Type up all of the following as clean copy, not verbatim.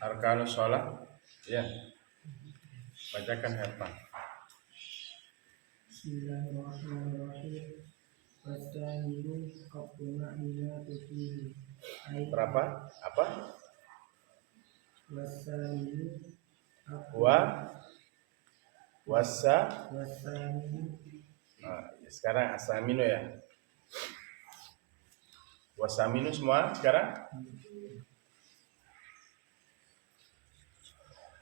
Arkanus sholat. Ya, bacakan Herman. Bismillahirrahmanirrahim. Wasanilu at-tuma'ninatu fihi. Berapa? Apa? Wasanilu Wasa. wasanilu Sekarang asaminu ya. Wasaminu semua sekarang.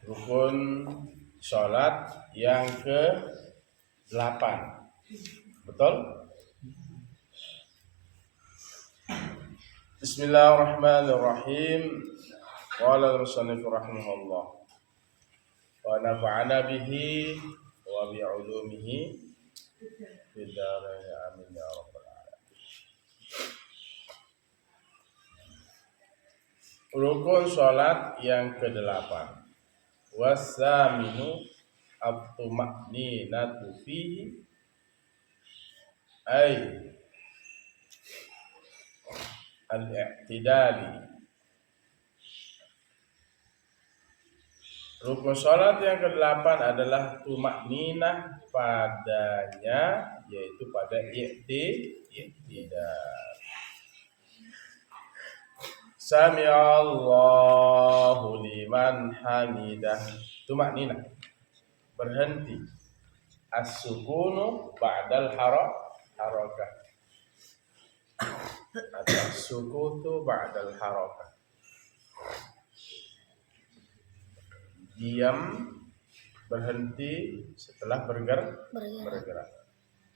Rukun sholat yang ke-8. Betul? Bismillahirrahmanirrahim. Qala al-musannif rahimahullah. Wa nafa'ana bihi wa bi'ulumihi fid dharain amin ya rabbal alamin. Rukun sholat yang ke-8. Wasaminu at-tuma'ninatu fihi ay al-i'tidali. Rukun sholat yang ke-8 adalah tumakninah padanya, yaitu pada i'tidal. Sami'allahu liman hamidah. Tumakninah, berhenti. As-sukunu ba'dal harakah. Atau as-sukutu ba'dal harakah. Diam, berhenti setelah bergerak.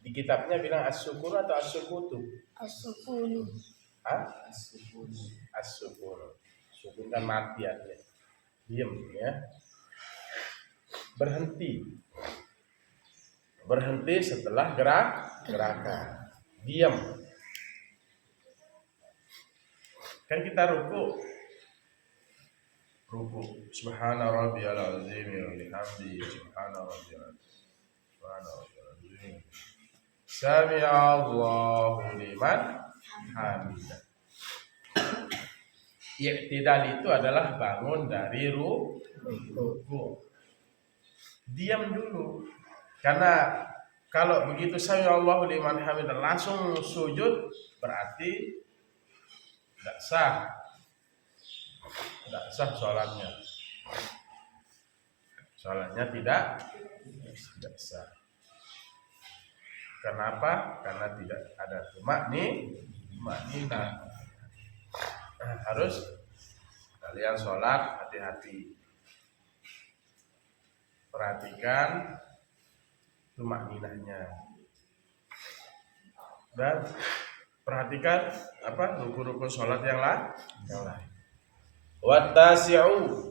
Di kitabnya bilang as-sukun atau as-sukutu? As-sukunu. As-sukun. Sukun kan mati artinya. Diam ya. Berhenti. Berhenti setelah gerakan. Diam. Kan kita ruku. Subhana rabbiyal azim wa bihamdihi subhana rabbiyal azim. Sami'allahu liman hamidah. I'tidal itu adalah bangun dari ruku. Diam dulu. Karena kalau begitu sami'allahu liman hamidah langsung sujud berarti tidak sah. Tidak sah sholatnya. Sholatnya tidak sah. Kenapa? Karena tidak ada tumakninah. Harus kalian sholat hati-hati. Perhatikan tumakninahnya. Dan perhatikan rukun-rukun sholat yang lain. Wattasi'u,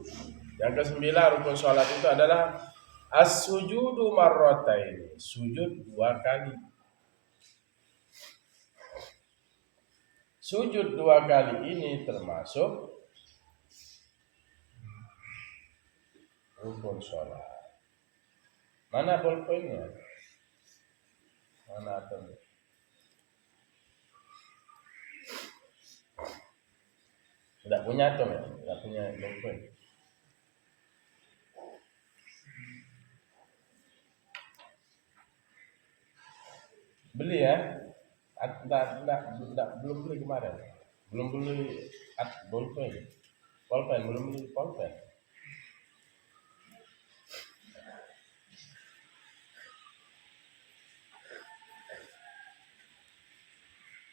yang ke-9 rukun sholat itu adalah as-sujudu marratain, sujud 2 kali. Sujud 2 kali ini termasuk rukun sholat. Mana bolpoinnya? Mana atomnya? Tidak punya atom ya? Tidak punya bolpoin. Beli ya? Belum beli kemarin. Belum beli bolpen. Belum beli bolpen.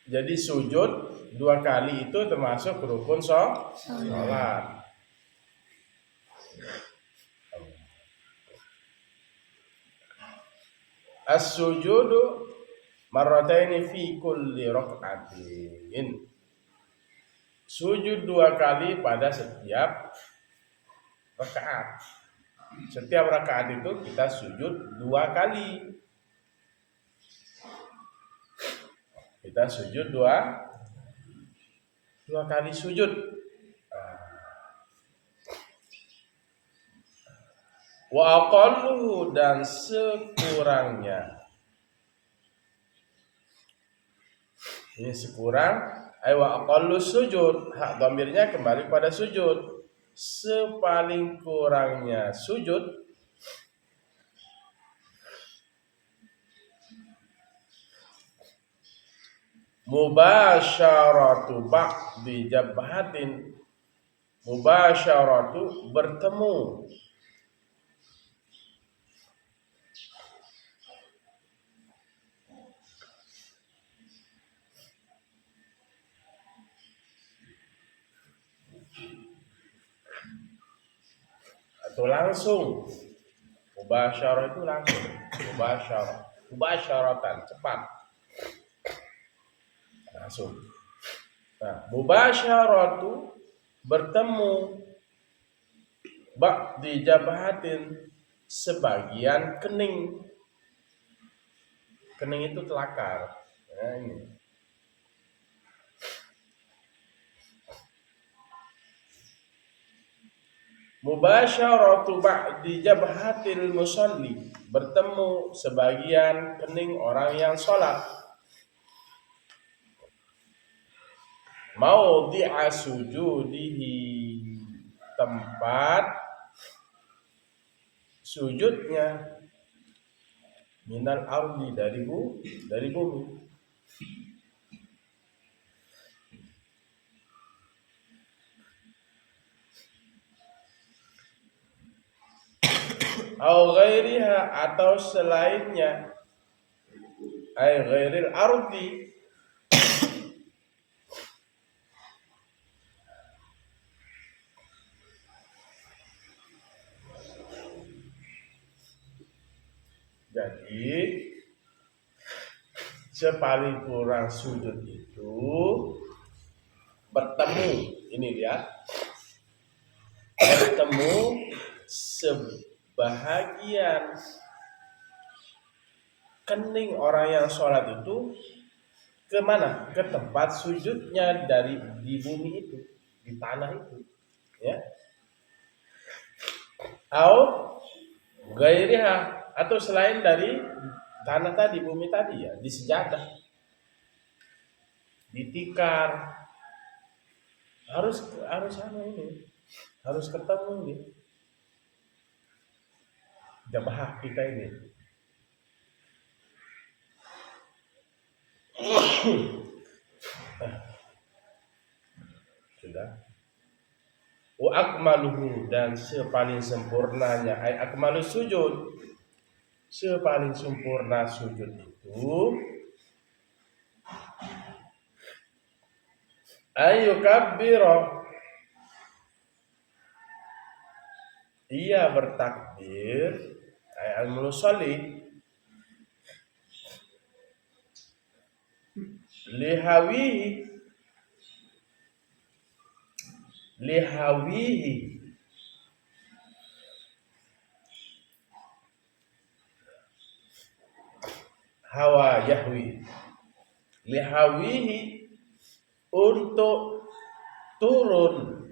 Jadi sujud 2 kali itu termasuk rukun sholat. As-sujudu marrataini fi kulli rak'atin. Sujud 2 kali pada setiap rakaat. Setiap rakaat itu kita sujud 2 kali. Kita sujud 2 kali sujud. Wa aqalluhu, dan sekurangnya. Ini sekurang. Wa aqallu sujud. Hak dhamirnya kembali pada sujud. sepaling kurangnya sujud mubasyaratu ba'di jabhatin, mubasyaratu bertemu, atau langsung. Mubasyarah itu langsung, mubasyaratan cepat, langsung. Nah, mubasyaratu bertemu, ba'di jabhatin sebagian kening. Kening itu telakar. Nah, ini. Mubasyaratu ba'di jabhatil musalli, bertemu sebagian kening orang yang sholat. Maudhi'a sujudihi, tempat sujudnya, minal ardi, dari bumi. Au ghairiha, atau selainnya, ay ghairil ardi, jadi sepaling kurang sujud itu bertemu, ini lihat, bertemu sebahagian kening orang yang sholat itu ke mana? Ke tempat sujudnya di bumi itu, di tanah itu, ya. Au gairiha, atau selain dari tanah tadi, bumi tadi, ya, di sejadah, di tikar, harus ini, harus ketemu nih jabah kita ini. Sudah. Wa akmaluhu, dan sepaling sempurnanya, ay akmalus sujud, sepaling sempurna sujud itu, ayu kabbiro, ia bertakbir, ay al-musalli, lihawihi, hawa yahwi, lihawihi, untuk turun,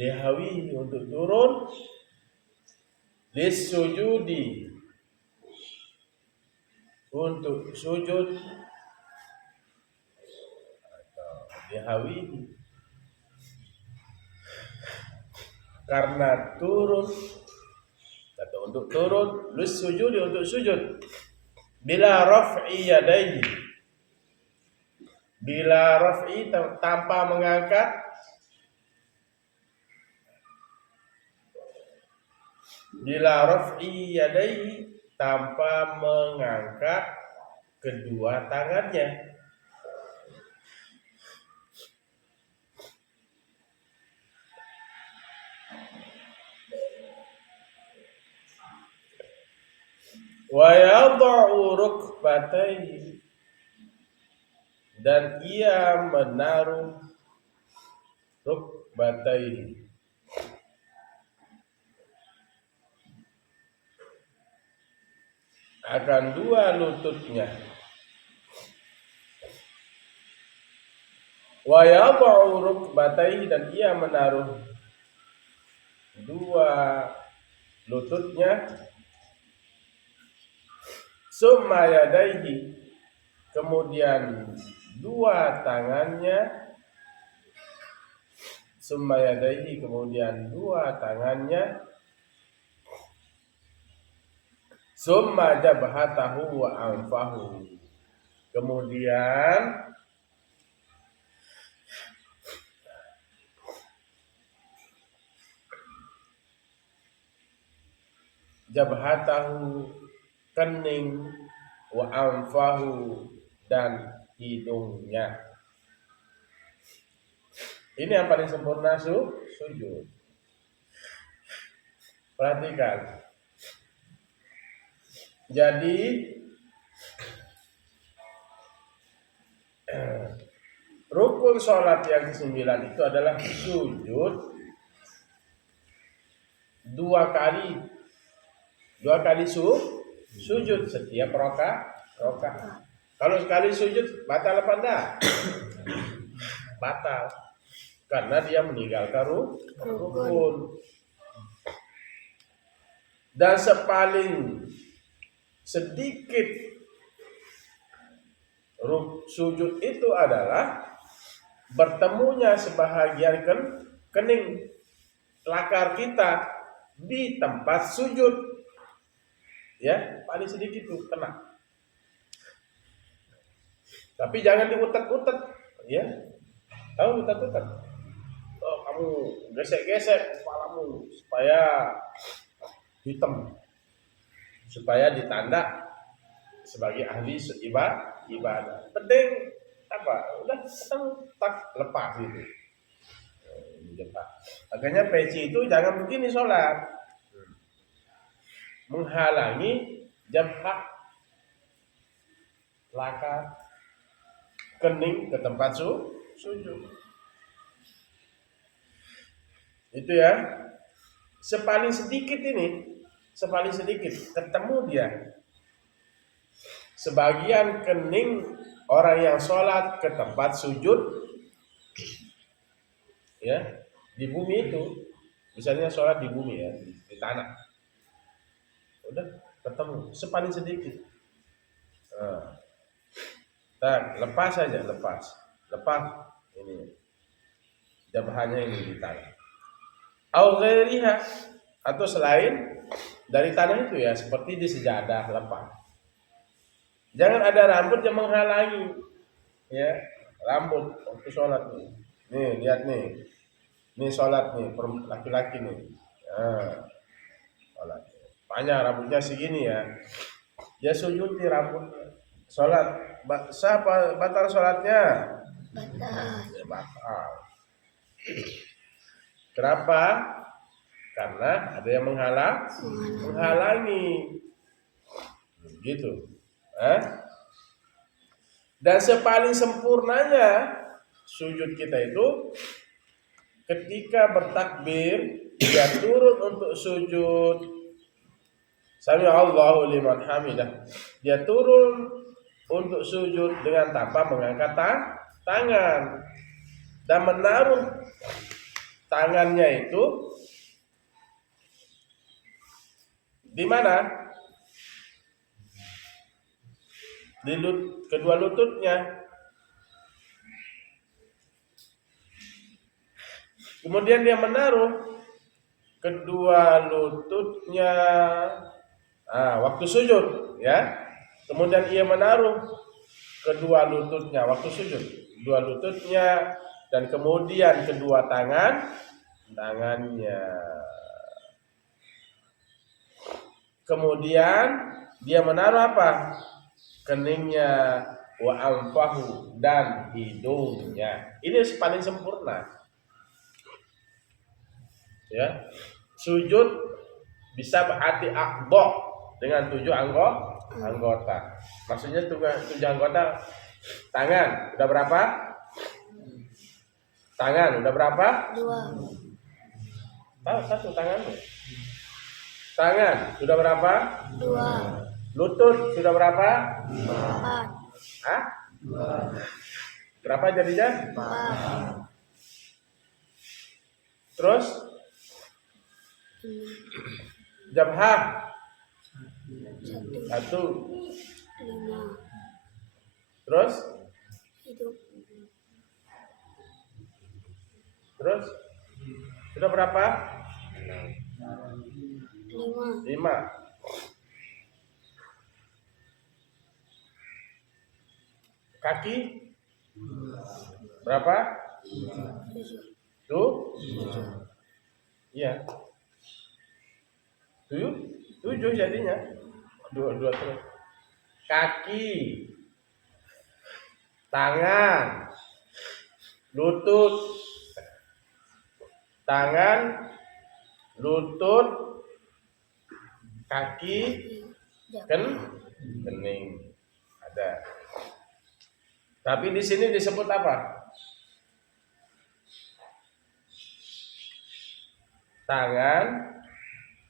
lihawihi, untuk turun, lisujudi, untuk sujud, lihawihi, karena turun, atau untuk turun, lisujudi, untuk sujud, bila raf'i yadayhi, bila raf'i, tanpa mengangkat, bila raf'i yadayhi, tanpa mengangkat kedua tangannya. Wa yadha'u rukbatayhi, dan ia menaruh rukbatayhi, akan dua lututnya. Wa yadha'u rukbatayhi, dan ia menaruh dua lututnya. Summa yadaihi, kemudian dua tangannya, summa yadaihi, kemudian dua tangannya, summa jabhatahu wa anfahu, kemudian jabhatahu, kening, wa anfahu, dan hidungnya. Ini yang paling sempurna sujud. Perhatikan. Jadi rukun sholat yang ke-9 itu adalah sujud dua kali sujud setiap rakaat. Kalau sekali sujud batal apa enggak? Batal, karena dia meninggalkan rukun. Dan sepaling sedikit sujud itu adalah bertemunya sebahagian kening telakar kita di tempat sujud, ya, paling sedikit itu kena. Tapi jangan diutek-utek, ya. Tahu utek-utek? Oh, kamu gesek-gesek kepalamu supaya hitam, supaya ditanda sebagai ahli ibadah. Penting apa? Udah ketemu, tak lepas gitu. Makanya peci itu jangan begini sholat, menghalangi jabhah, telakar, kening ke tempat sujud. Itu ya. Sepaling sedikit ketemu dia. Sebagian kening orang yang sholat ke tempat sujud, ya, di bumi itu, misalnya sholat di bumi, ya, di tanah, udah ketemu sepaling sedikit. Nah, lepas ini jabahnya ini di tanah. Au ghairiha, atau selain dari tanah itu, ya, seperti di sejadah lepas. Jangan ada rambut yang menghalangi, ya, rambut waktu sholat nih. Nih, lihat nih. Ini sholat nih, laki-laki nih. Sholat. Panjang rambutnya segini, ya. Dia sujud di rambutnya. Sholat, siapa batal sholatnya? Batal. Kenapa? Karena ada yang menghalangi. Gitu. Dan sepaling sempurnanya sujud kita itu ketika bertakbir, dia turun untuk sujud, sami Allahu liman hamidah, dia turun untuk sujud dengan tanpa mengangkat tangan dan menaruh tangannya itu di mana? Di kedua lututnya. Kemudian dia menaruh kedua lututnya waktu sujud, ya. Kemudian ia menaruh kedua lututnya waktu sujud, dua lututnya, dan kemudian kedua tangannya. Kemudian dia menaruh apa? Keningnya, wa anfahu, dan hidungnya. Ini paling sempurna. Ya. Sujud bisa berarti akbo dengan 7 anggota. Maksudnya 7 anggota. Tangan udah berapa? Tangan udah berapa? 2. Tahu satu tanganmu. Tangan sudah berapa? 2. Lutut sudah berapa? 4. 2. Berapa jadinya? 4. Terus jabhah 1. 5. Terus Terus sudah berapa? 5. 5. Kaki berapa? 7. Tuh? Iya. 7 jadinya. Dua terus. Kaki, tangan, lutut, tangan, lutut, kaki, kening. Ada. Tapi di sini disebut apa? Tangan,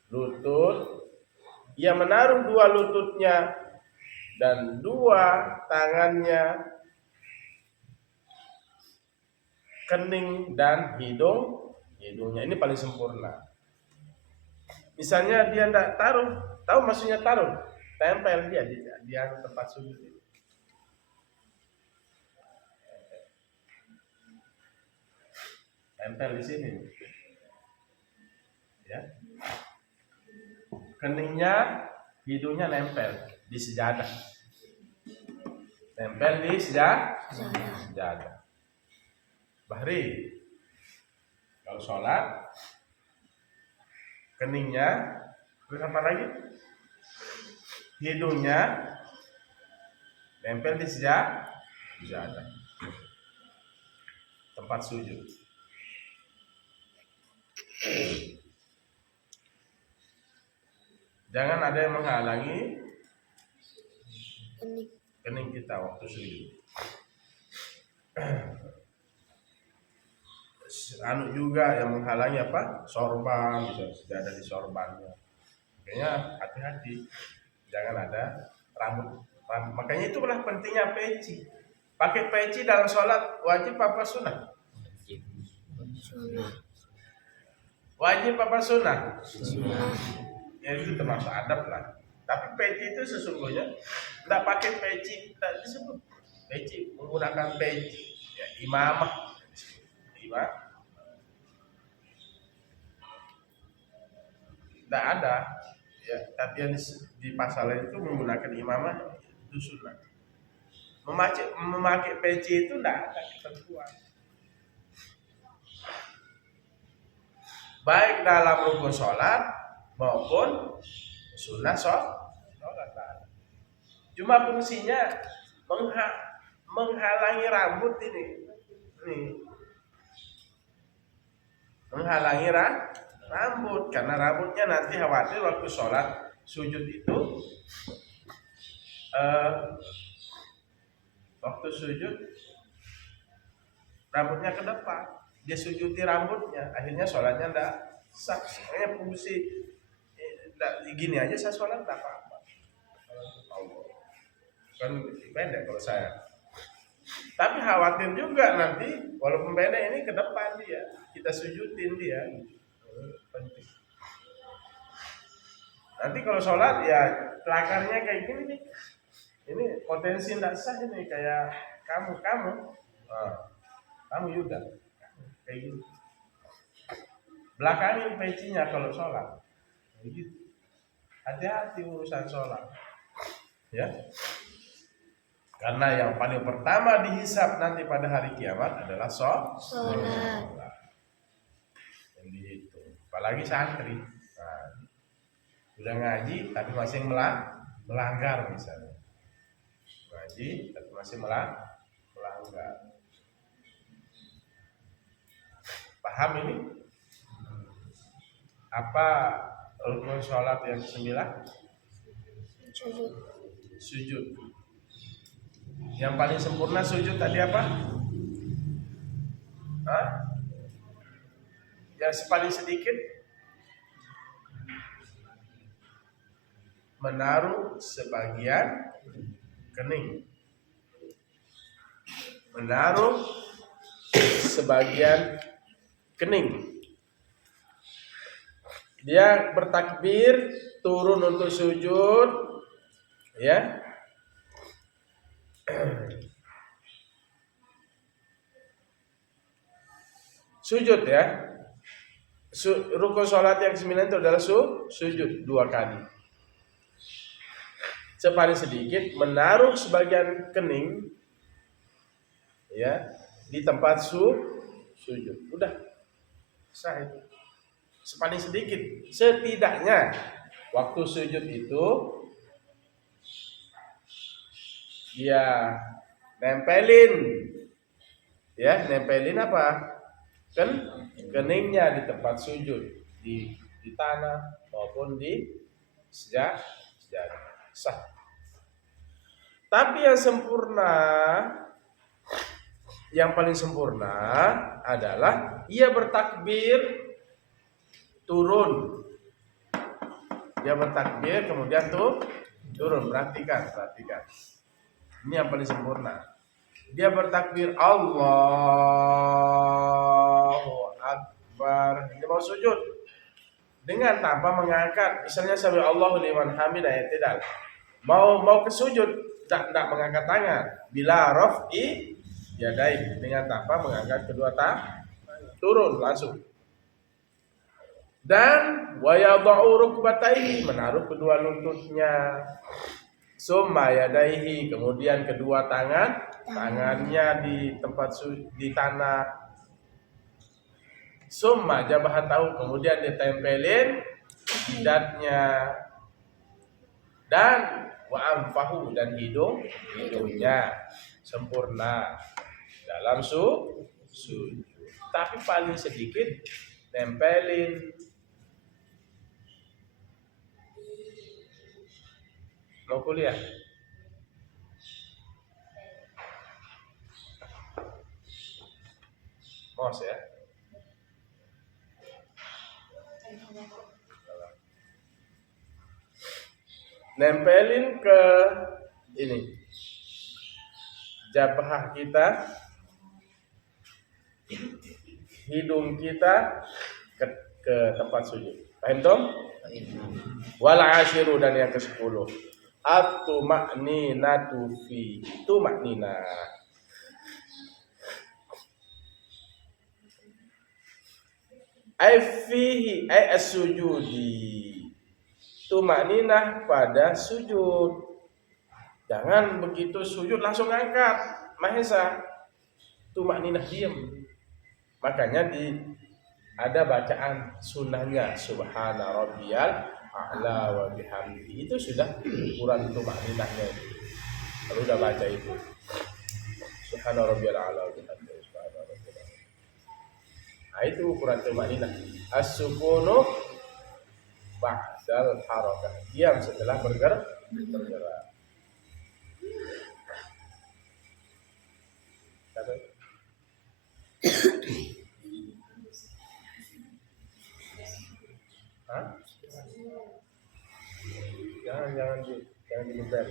lutut. Ia menaruh 2 lututnya dan 2 tangannya, kening dan hidungnya. Ini paling sempurna. Misalnya dia tidak taruh, tahu maksudnya taruh? Tempel dia di tempat sujud. Tempel di sini. Ya. Keningnya, hidungnya nempel di sejadah. Nempel di sejadah. Bahri, kalau sholat, keningnya, terus apa lagi? Hidungnya nempel di sejadah. Tempat sujud. Jangan ada yang menghalangi kening kita waktu sujud. Anu juga yang menghalangi apa? Sorban, bisa ada di sorbannya. Makanya hati-hati, jangan ada rambut. Makanya itulah pentingnya peci. Pakai peci dalam sholat wajib apa sunnah? Wajib apa sunnah? Ya itu termasuk adab lah. Tapi peci itu sesungguhnya tidak pakai peci, tidak disebut peci, menggunakan peci. Ya, imamah. Tidak ada. Ya, tapi yang di pasal itu menggunakan imamah itu sunnah. Memakai peci itu tidak ada ketentuan. Baik dalam rukun sholat maupun sunnah sholat. Cuma fungsinya menghalangi rambut ini. Menghalangi rambut, karena rambutnya nanti khawatir waktu sholat sujud itu waktu sujud rambutnya ke depan, dia sujudi rambutnya, akhirnya sholatnya enggak sah. Sebenarnya fungsi gini aja saya sholat enggak apa-apa. Kan pendek kalau saya. Tapi khawatir juga nanti walaupun pendek ini ke depan dia, kita sujudin dia. Penting. Nanti kalau sholat ya telakarnya kayak gini nih. Ini potensi tidak sah ini, kayak kamu. Kamu Yuda. Kayak gini. Belakangin pecinya kalau sholat. Begitu. Hati-hati urusan sholat. Ya. Karena yang paling pertama dihisab nanti pada hari kiamat adalah sholat. Yang dihitung. Apalagi santri. Nah, udah ngaji tapi masih melanggar misalnya. Ngaji tapi masih melanggar. Paham ini? Apa rukun sholat yang ke-9? Sujud. Yang paling sempurna sujud tadi apa? Yang paling sedikit menaruh sebagian kening. Menaruh sebagian kening. Dia bertakbir, turun untuk sujud, ya. sujud ya. Rukun sholat yang 9 itu adalah sujud 2 kali. Paling sedikit menaruh sebagian kening ya di tempat sujud. Udah sah itu. Paling sedikit, setidaknya waktu sujud itu dia nempelin apa? Keningnya di tempat sujud, di tanah maupun di sejadah. Sah. Tapi yang paling sempurna adalah ia bertakbir turun. Dia bertakbir kemudian turun. Perhatikan. Ini yang paling sempurna. Dia bertakbir Allahu Akbar. Dia mau sujud dengan tanpa mengangkat. Misalnya sami Allahu liman hamidah ya tidak. Mau ke sujud tidak mengangkat tangan. Bila raf'i yadai dengan tanpa mengangkat kedua tangan. Turun langsung. Dan wa yadha'u rukbatayhi menaruh kedua lututnya. Summa yadaihi kemudian kedua tangannya di tempat di tanah. Summa jabhatahu kemudian ditempelin jidatnya. Dan wa anfahu dan hidungnya sempurna dalam sujud. Tapi paling sedikit nempelin. Mau kuliah? Mos ya? Nempelin ke ini jabah kita, hidung kita ke tempat sujud. Paham dong? Wal ashiru dan yang ke-10 at-tuma'ninatu fi tumaknina. Fihi as-sujudi. Tumakninah pada sujud. Jangan begitu sujud langsung angkat. Mahesa. Tumakninah diam. Makanya ada bacaan sunnahnya subhana rabbiyal a'la wa bihamdi. Itu sudah ukuran tumakninahnya itu. Kalau udah baca itu subhana rabbiyal a'la wa bihamdi. Nah, itu ukuran tumakninah. As-sukunu ba'dal harakah. Diam setelah bergerak. Hah? Jangan diluber.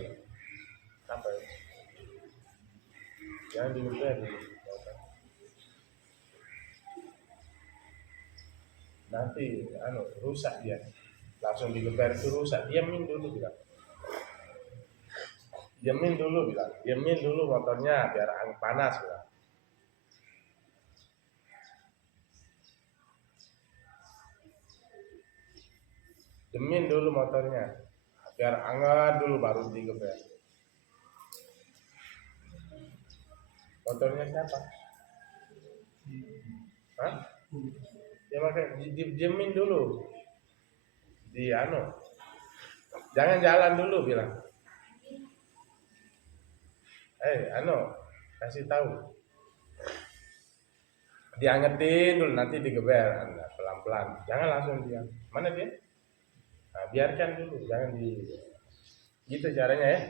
Apa ya? Jangan diluber. Nanti rusak dia. Langsung diluber itu rusak. Diamin dulu bilang. Diamin dulu motornya biar angin panas bilang. Demin dulu motornya biar hangat dulu baru digeber. Motornya siapa? Hah? Ya makanya diemin dulu. Jangan jalan dulu bilang. Kasih tahu. Diangetin dulu nanti digeber pelan-pelan. Jangan langsung diam. Mana dia? Nah, biarkan dulu, jangan gitu caranya ya.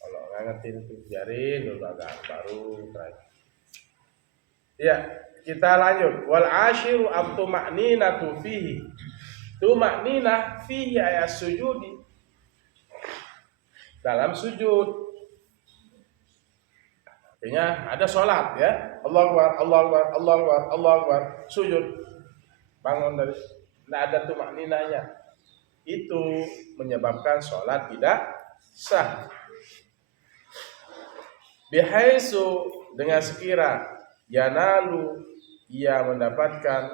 Kalau ngangetin itu biarin dulu agak baru terakhir. Ya, kita lanjut. Wal ashiru at-tuma'ninatu fihi. Tuma'ninah fihi ayat sujudi. Dalam sujud. Artinya ada sholat ya. Allahu Akbar, Allahu Akbar, Allahu Akbar, Allahu Akbar, sujud. Bangun dari tidak ada tuma'ninahnya. Itu menyebabkan sholat tidak sah. Bihaisu dengan sekira ia mendapatkan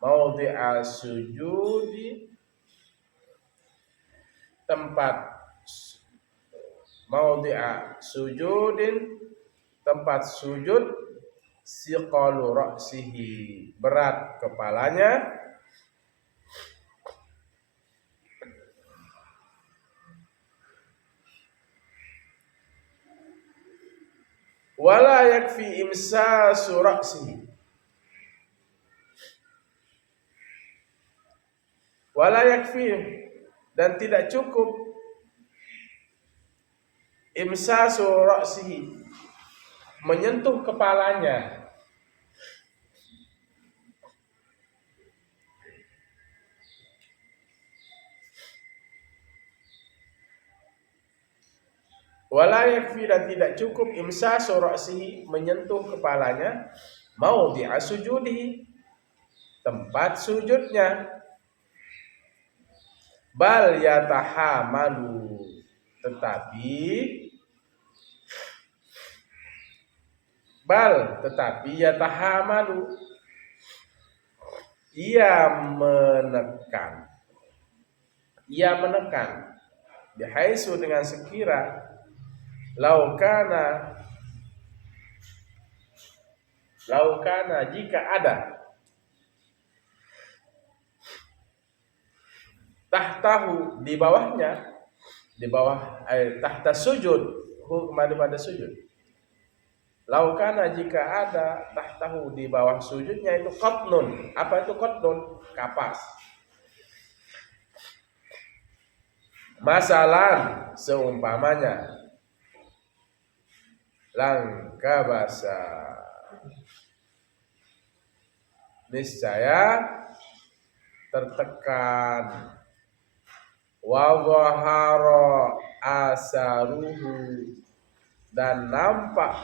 maudhi'a sujudi, tempat maudhi'a sujudin, tempat sujud, siqalu ra'sihi, berat kepalanya, wala yakfi imsasu ra'sihi, wala yakfi, dan tidak cukup, imsasu ra'sihi, menyentuh kepalanya, wala yakfi, dan tidak cukup, imsasu ra'sihi, menyentuh kepalanya, maudhi'a sujudihi, tempat sujudnya, bal yatahamalu, tetapi yatahamalu, ia menekan bihaisu, dengan sekira, laukana, jika ada, tahtahu, di bawahnya, tahta sujud, kembali pada sujud, laukana, jika ada, tahtahu, di bawah sujudnya, itu qatnun. Apa itu qatnun? Kapas. Masalan, seumpamanya, langkabasa, niscaya tertekan, wa dhahara asaruhu, dan nampak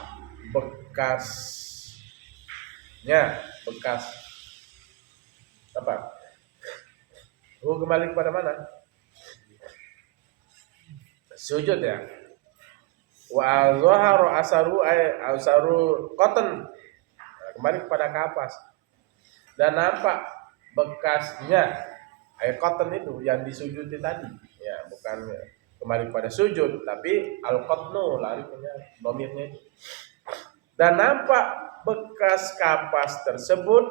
bekasnya, bekas apa? Kembali kepada mana? Sujud ya. Wa dhahara asaru cotton, kembali kepada kapas, dan nampak bekasnya, cotton itu yang disujudi tadi ya, bukan kembali pada sujud, tapi al-qatnu, lari punya domirnya itu, dan nampak bekas kapas tersebut,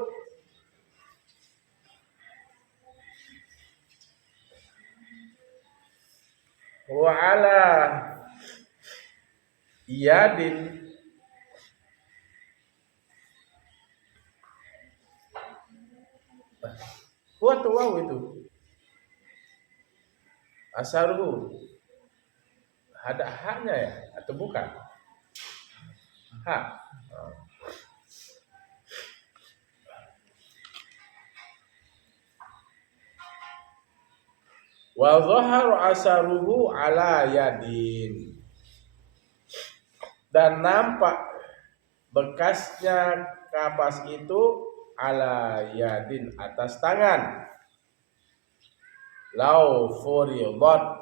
wa ala iyadin, atau wow itu asaruhu, ada haknya ya atau bukan? Hak. Wa dhaharu asaruhu ala yadin, dan nampak bekasnya kapas itu ala yadin, atas tangan, lau furidat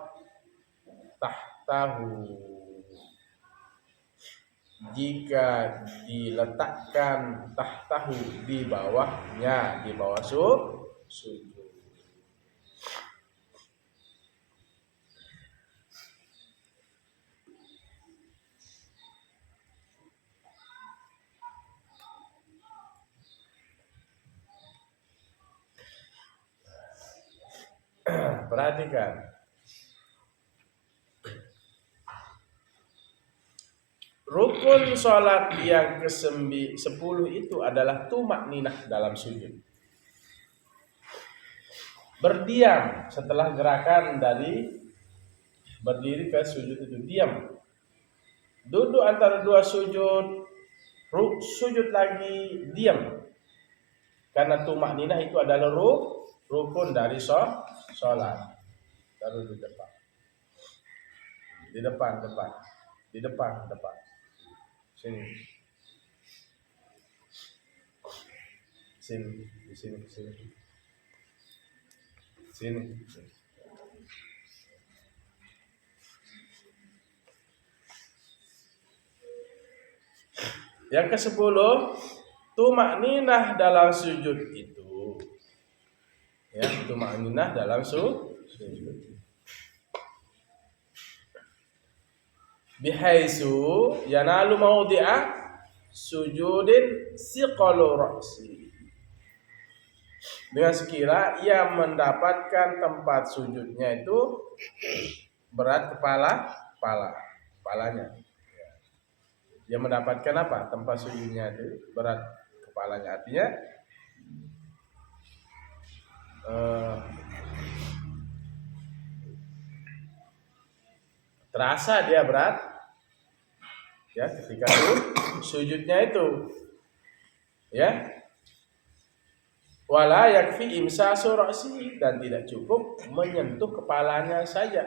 tahtahu, jika diletakkan, tahtahu, di bawahnya, di bawah sujud. Perhatikan, rukun sholat yang ke-10 itu adalah tumakninah dalam sujud. Berdiam setelah gerakan dari berdiri ke sujud itu, diam. Duduk antara dua sujud, sujud lagi, diam. Karena tumakninah itu adalah rukun dari sholat. Taruh di depan. Di depan. Sini. Yang ke-10, tumakninah dalam sujud itu, ya, tumakninah dalam sujud. Bihaitsu yanalu mawdi'a sujudin siqalu ra'si. Dengan sekira ia mendapatkan tempat sujudnya itu berat kepalanya. Dia mendapatkan apa? Tempat sujudnya itu berat kepalanya. Artinya terasa dia berat, ya, ketika sujudnya itu, ya. Wala yakfi imsasu ra'si, dan tidak cukup menyentuh kepalanya saja,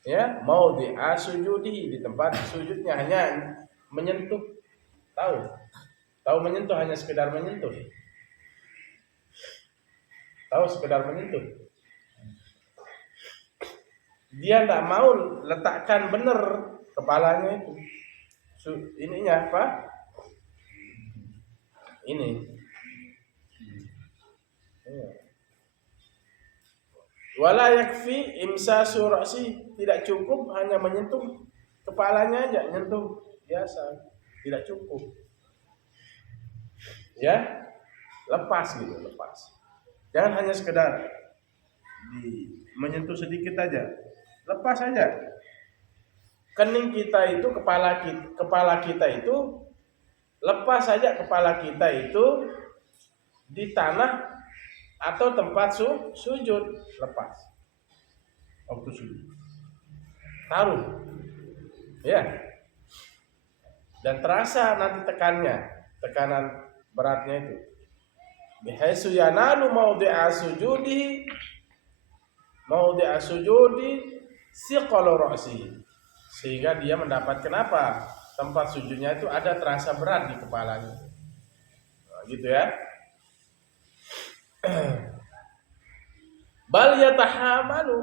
ya, maudhi'a sujudi, di tempat sujudnya, hanya menyentuh. Tahu menyentuh, hanya sekedar menyentuh. Tahu sekedar menyentuh. Dia tidak mau letakkan benar kepalanya itu. Ininya apa? Ini. Wala yakfi imsasu ra'si, tidak cukup hanya menyentuh kepalanya aja, nyentuh biasa, tidak cukup. Ya, lepas gitu, lepas. Jangan hanya sekedar menyentuh sedikit aja, lepas aja. Kening kita itu, kepala kita itu, lepas saja kepala kita itu di tanah atau tempat sujud, lepas waktu sujud, taruh, ya, dan terasa nanti tekanan beratnya itu. Bihaitsu yanalu mawdi'a sujudi siqalu ra'si, sehingga dia mendapatkan apa? Tempat sujudnya itu ada terasa berat di kepalanya. Nah, gitu ya. Bal yatahamalu,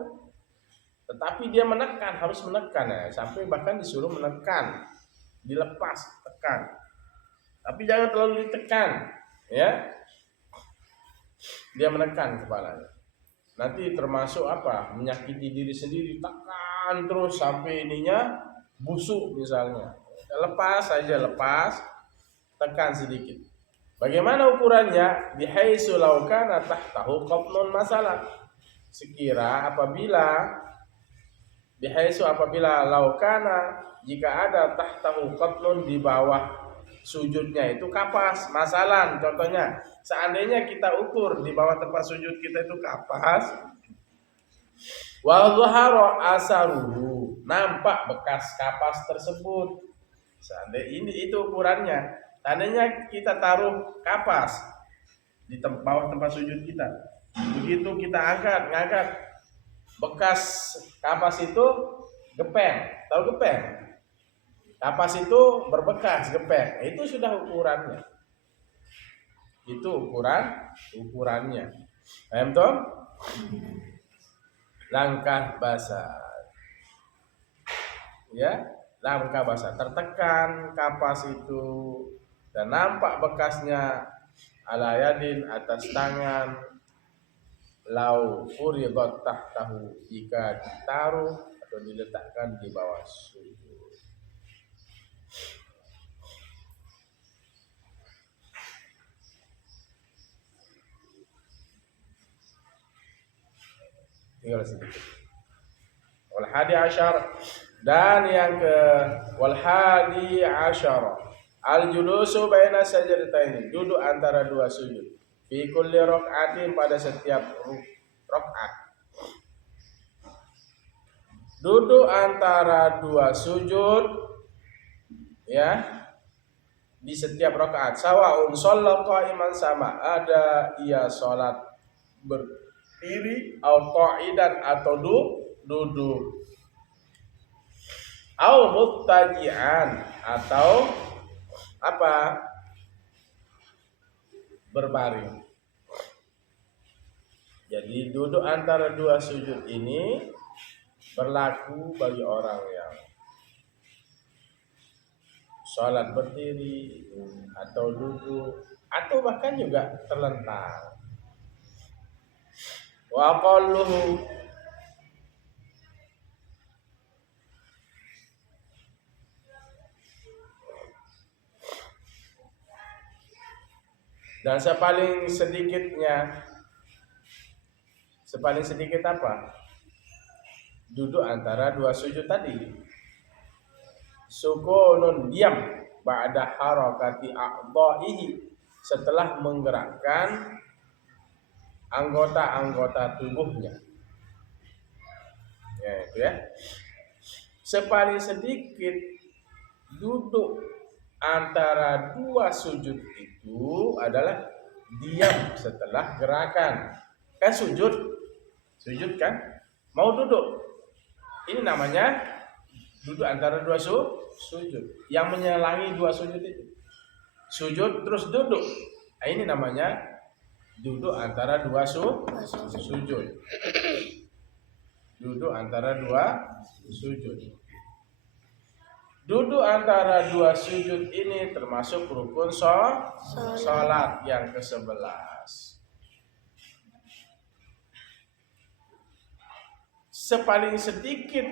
tetapi dia menekan, harus menekan, ya, sampai bahkan disuruh menekan, dilepas, tekan. Tapi jangan terlalu ditekan, ya. Dia menekan kepalanya. Nanti termasuk apa? Menyakiti diri sendiri, tekan terus sampai ininya busuk misalnya. Lepas saja, lepas, tekan sedikit. Bagaimana ukurannya? Bihaitsu law kana tahtahu qatnun masalah. Sekira apabila law kana, jika ada tahtahu qatnun, di bawah sujudnya itu kapas. Masalan, contohnya, seandainya kita ukur di bawah tempat sujud kita itu kapas, wa dhahara asaruhu, nampak bekas kapas tersebut. Seandainya itu ukurannya. Seandainya kita taruh kapas di bawah tempat sujud kita, begitu kita ngangkat, bekas kapas itu gepeng. Tahu gepeng? Kapas itu berbekas gepeng. Itu sudah ukurannya. Itu ukurannya. Paham toh? Langkah basah. Ya, langkah basah, tertekan kapas itu dan nampak bekasnya, ala yadin, atas tangan, lau furidat tahtahu, jika ditaruh atau diletakkan di bawah sujud. Tinggal sedikit. Wal hadi asyar, dan yang ke wal hadi asyar, al julusu baina sajdataini, duduk antara dua sujud, fi kulli rak'atin, pada setiap rakaat. Duduk antara dua sujud, ya, di setiap rakaat. Sawaun shalla qa'iman, sama ada ia salat berdiri, atau qa'idan, atau duduk, au muttaji'an, atau apa? Berbaring. Jadi duduk antara dua sujud ini berlaku bagi orang yang salat berdiri atau duduk atau bahkan juga terlentang. Wa aqalluhu, dan sepaling sedikit apa? Duduk antara dua sujud tadi. Sukunun, diam, ba'da harakati a'dha'ihi, setelah menggerakkan anggota-anggota tubuhnya. Ya, itu ya. Sepaling sedikit duduk antara dua sujud itu adalah diam setelah gerakan. Kan sujud kan? Mau duduk. Ini namanya duduk antara dua sujud. Yang menyelangi dua sujud itu. Sujud terus duduk. Nah, ini namanya duduk antara dua sujud. Duduk antara dua sujud. Duduk antara dua sujud ini termasuk rukun sholat yang ke-11. Sepaling sedikit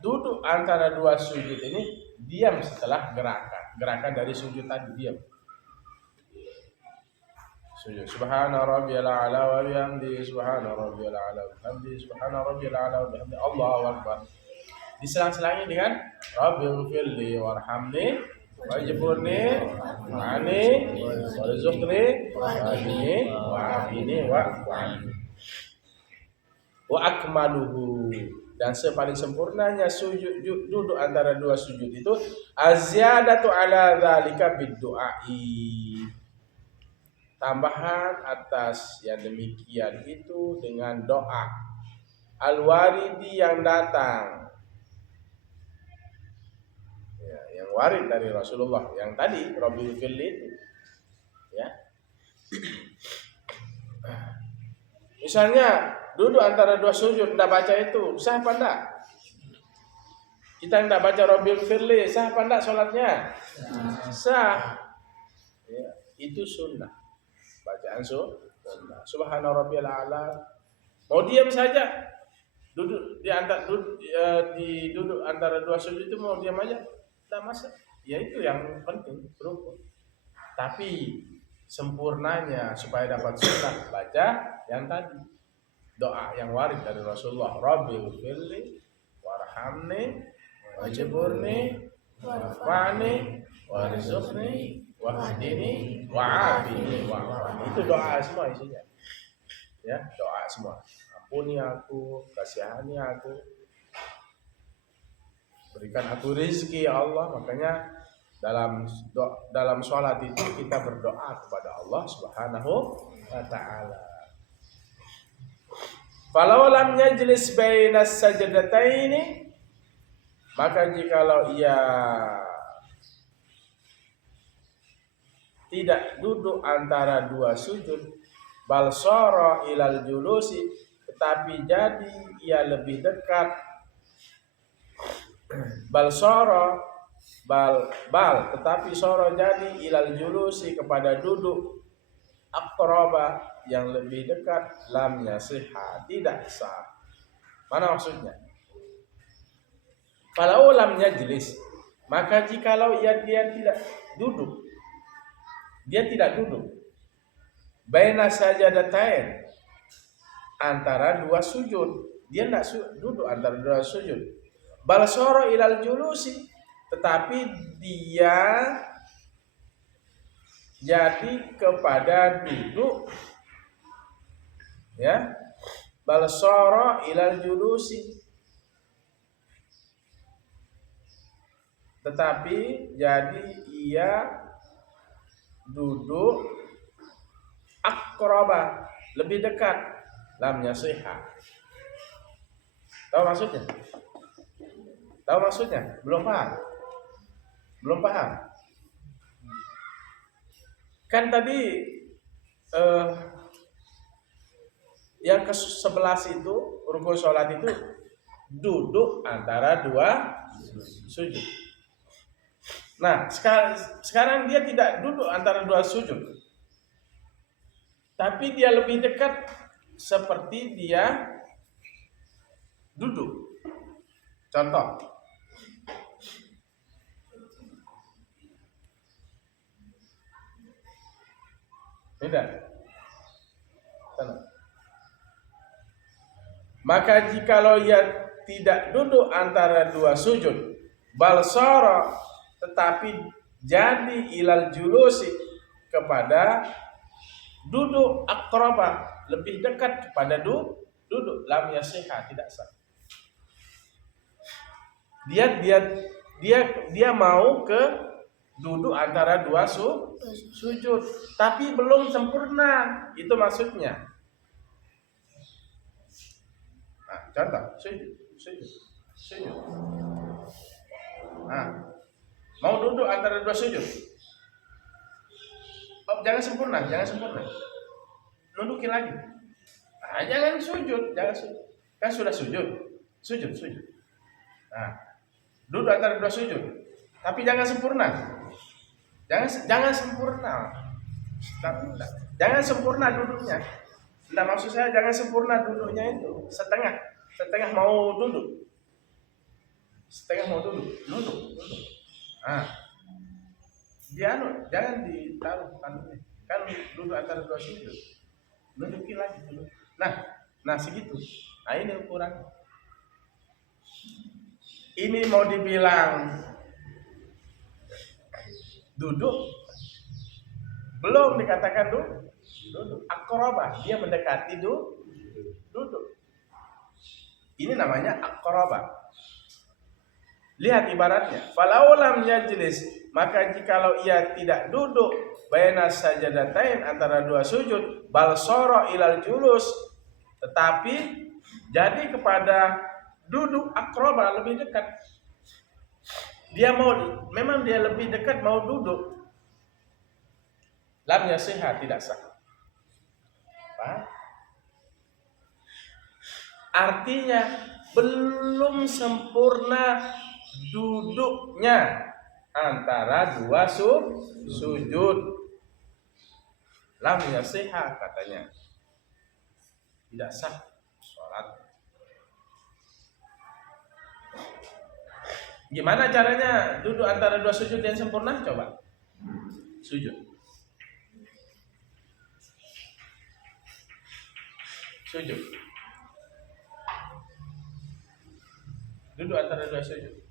duduk antara dua sujud ini diam setelah gerakan dari sujud tadi, diam. Sujud subhana rabbiyal a'la wa bihamdihi, subhana rabbiyal a'la wa bihamdihi, subhana rabbiyal a'la wa bihamdihi, Allahu akbar. Diselang-selangi dengan rabbighfirli warhamni wajburni wa'ani warzuqni wa'afini wa'afini wa akmaluhu, dan sepaling sempurnanya sujud duduk antara dua sujud itu azyadatu ala dzalika bidduai, tambahan atas yang demikian itu dengan doa al-waridi yang datang, ya, yang warid dari Rasulullah yang tadi Rabbil Fil itu, ya. Misalnya duduk antara dua sujud, tidak baca itu, sah apa enggak? Kita tidak baca Rabbil Firli, sah apa enggak sholatnya? Sah. Ya, itu sunnah. Bacaan sunnah. Subhana rabbiyal a'la. Mau diam saja. Duduk duduk antara dua sujud itu mau diam aja. Tidak masalah. Ya itu yang penting, rukun. Tapi sempurnanya supaya dapat sunnah, baca yang tadi. Doa yang warid dari Rasulullah, Rabbil firli warhamni wajburni warfa'ni warzuqni wahdini wa'afini wa'afani. Itu doa semua isinya. Ya, doa semua. Ampuni aku, kasihani aku, berikan aku rezeki ya Allah. Makanya dalam sholat itu kita berdoa kepada Allah Subhanahu wa ta'ala. Falau lam yajlis bainas sajdataini, maka jikalau ia tidak duduk antara dua sujud, bal sara ilal julusi, tetapi jadi ia lebih dekat, tetapi sara jadi ilal julusi kepada duduk, aqraba yang lebih dekat, lam yasihha, tidak sah. Mana maksudnya? Kalau lam yajlis, maka jikalau dia tidak duduk, baina sajadatain, antara dua sujud, dia tidak duduk antara dua sujud. Bal sara ilal julusi, tetapi dia jadi kepada duduk, ya, bal sara ilal julusi, tetapi jadi ia duduk aqraba, lebih dekat, lam yasihha. Tahu maksudnya? Belum paham? Kan tadi yang ke-11 itu rukun sholat itu duduk antara dua sujud. Nah, sekarang dia tidak duduk antara dua sujud. tapi dia lebih dekat seperti dia duduk. Contoh, beda. Sana. Maka jikalau ia tidak duduk antara dua sujud, balsara, tetapi jadi ilal julusi, kepada duduk, akraba, lebih dekat kepada duduk, lam yasihha, tidak sah. Dia mau ke duduk antara dua sujud, tapi belum sempurna, itu maksudnya. Nah, contoh, sujud. Nah, mau duduk antara dua sujud. Oh, jangan sempurna. Nudukin lagi. Nah, jangan sujud. Kan sudah sujud. Nah, duduk antara dua sujud. Tapi jangan sempurna. Jangan sempurna. Jangan sempurna duduknya. Nah, maksud saya jangan sempurna duduknya itu. Setengah mau duduk. Duduk. Nah, jangan ditaruh kanunnya. Kan duduk antara dua sujud. Nudukin lagi dulu. Nah segitu. Nah, ini ukuran. Ini mau dibilang duduk, belum dikatakan duduk. Akraba, dia mendekati duduk. Ini namanya akraba. Lihat ibaratnya, falau lam yajlis, maka jikalau ia tidak duduk baina sajadatain, antara dua sujud, balsara ilal julus, tetapi jadi kepada duduk, akraba, lebih dekat. Memang dia lebih dekat mau duduk, lam yasihha, tidak sah. Artinya belum sempurna duduknya antara dua sujud, lam yasihha, katanya tidak sah sholat. Gimana caranya duduk antara dua sujud yang sempurna? Coba sujud. Duduk antara dua sujud.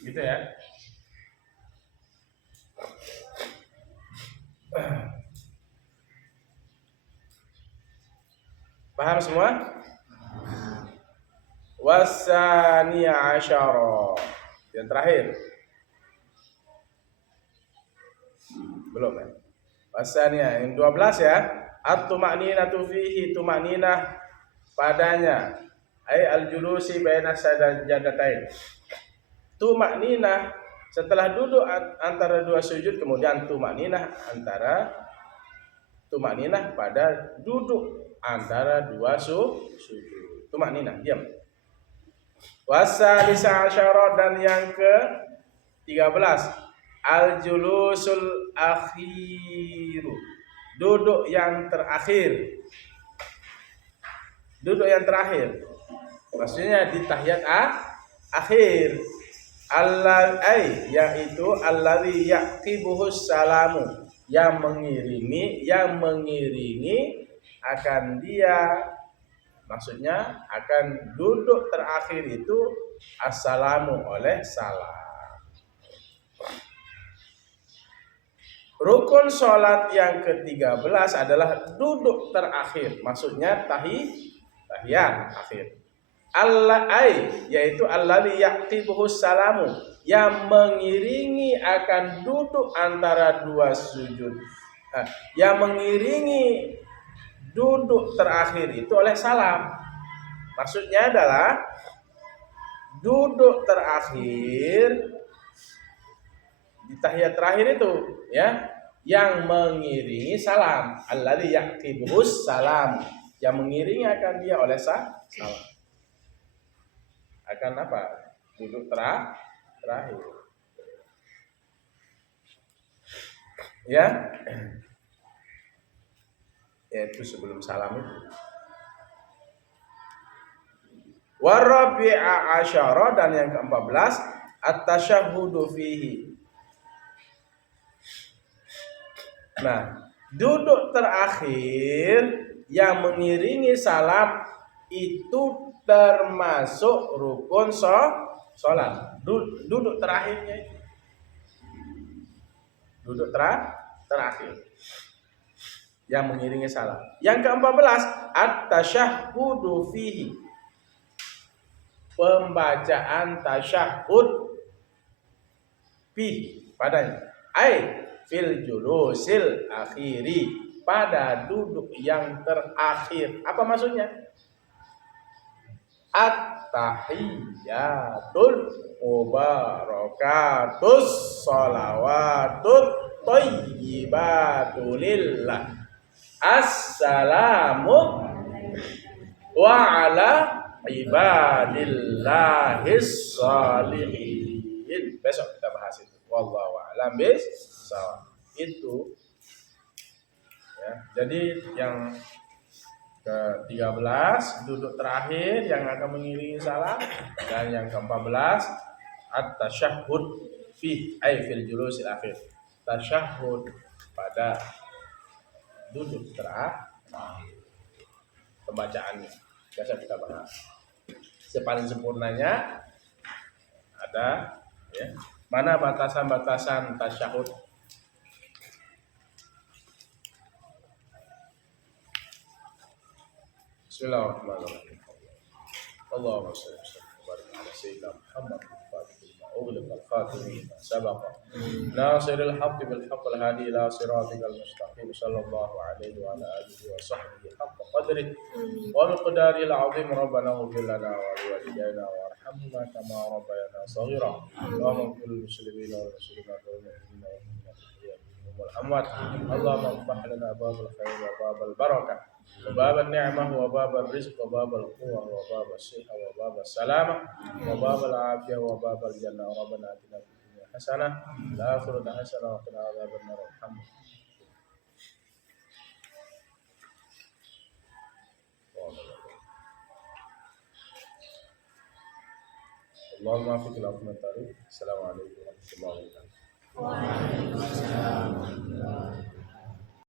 Gitu ya. Paham semua? Wasaniya asyara, yang terakhir. Belum ya? Wasaniya yang 12 ya. At-tuma'ninatu fihi, tuma'ninah padanya. Ai al-julusi baina sajadatain. Tuma'ninah setelah duduk antara dua sujud, kemudian tuma'ninah pada duduk antara dua sujud. Tuma'ninah, diam. Wasalisa asyara, dan yang ke-13, al-julusul akhiru, duduk yang terakhir. Maksudnya di tahiyat akhir. Yaitu alladzi yaqibuhus salamu, yang mengiringi akan dia, maksudnya akan duduk terakhir itu assalamu, oleh salam. Rukun sholat yang ke-13 adalah duduk terakhir, maksudnya tahiyat akhir. Yaitu alladzi yaqibuhus salamu, yang mengiringi akan duduk antara dua sujud. Yang mengiringi duduk terakhir itu oleh salam. Maksudnya adalah duduk terakhir di tahiyat terakhir itu, ya, yang mengiringi salam. Alladzi yaqibuhus salam, yang mengiringi akan dia oleh salam. akan apa? Duduk terakhir. Ya, yaitu sebelum salam itu. Warabi'a asyara, dan yang ke-14 at-tasyahhudu fihi. Nah, duduk terakhir yang mengiringi salam itu termasuk rukun sholat. Duduk terakhirnya itu. Duduk terakhir yang mengiringi salam. Yang ke-14 at-tasyahhudu fihi. Pembacaan tasyahud fihi padanya. Fil julusil akhiri, pada duduk yang terakhir. Apa maksudnya? At-tahiyyatul mubarakatus sholawatut thayyibatu lillah. Assalamu wa ala ibadillahis sholihin. Besok kita bahas itu. Wallahu a'lam bishawab. Itu ya. Jadi yang ke-13 duduk terakhir yang akan mengiringi salam, dan yang ke-14 at-tasyahhud fil julusil akhir. Tasyahhud pada duduk terakhir, pembacaannya. Biasa kita bahas. Sepaling sempurnanya ada ya. Mana batasan-batasan tasyahud? Bismillahirrahmanirrahim. Allahumma shalli wa barik ala sayyidina Muhammad أغلق الخاتم سبق ناصر الحق بالحق الهادي إلى صراطك المستقيم صلى الله عليه وعلى آله وصحبه حق قدره ومقداره العظيم ربنا اغفر لنا ولوالدينا وارحمهما كما ربيانا صغيرا اللهم اغفر للمسلمين والمسلمات والمؤمنين والمؤمنات والأموات اللهم افتح لنا باب الخير وباب البركة وباب النعمة وباب الرزق وباب القوة وباب الصحة وباب السلامة وباب العافية وباب الجنة ربنا آتنا في الدنيا حسنة وفي الآخرة حسنة وقنا عذاب النار الحمد اللهم وفق العفو والطريق. السلام عليكم ورحمة الله وبركاته. Waalaikumsalam.